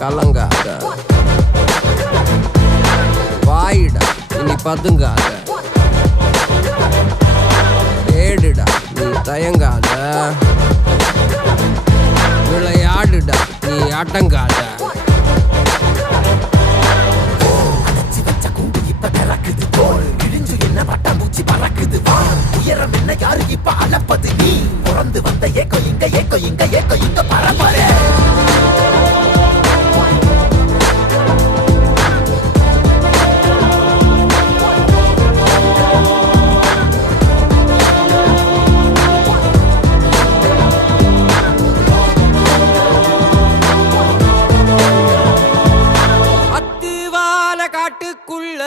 கலங்காத. வாயிடா இனி பதுங்காத. தேடுடா நீ தயங்காத. விளையாடுடா நீ அடங்காத. இப்ப உயரம் என்ன யாரு இப்ப அளப்பது? நீ பிறந்து வந்த ஏக்கோ இங்க ஏக்கோ இங்க ஏக்கோ இங்க பரம்பரை காட்டுக்குள்ள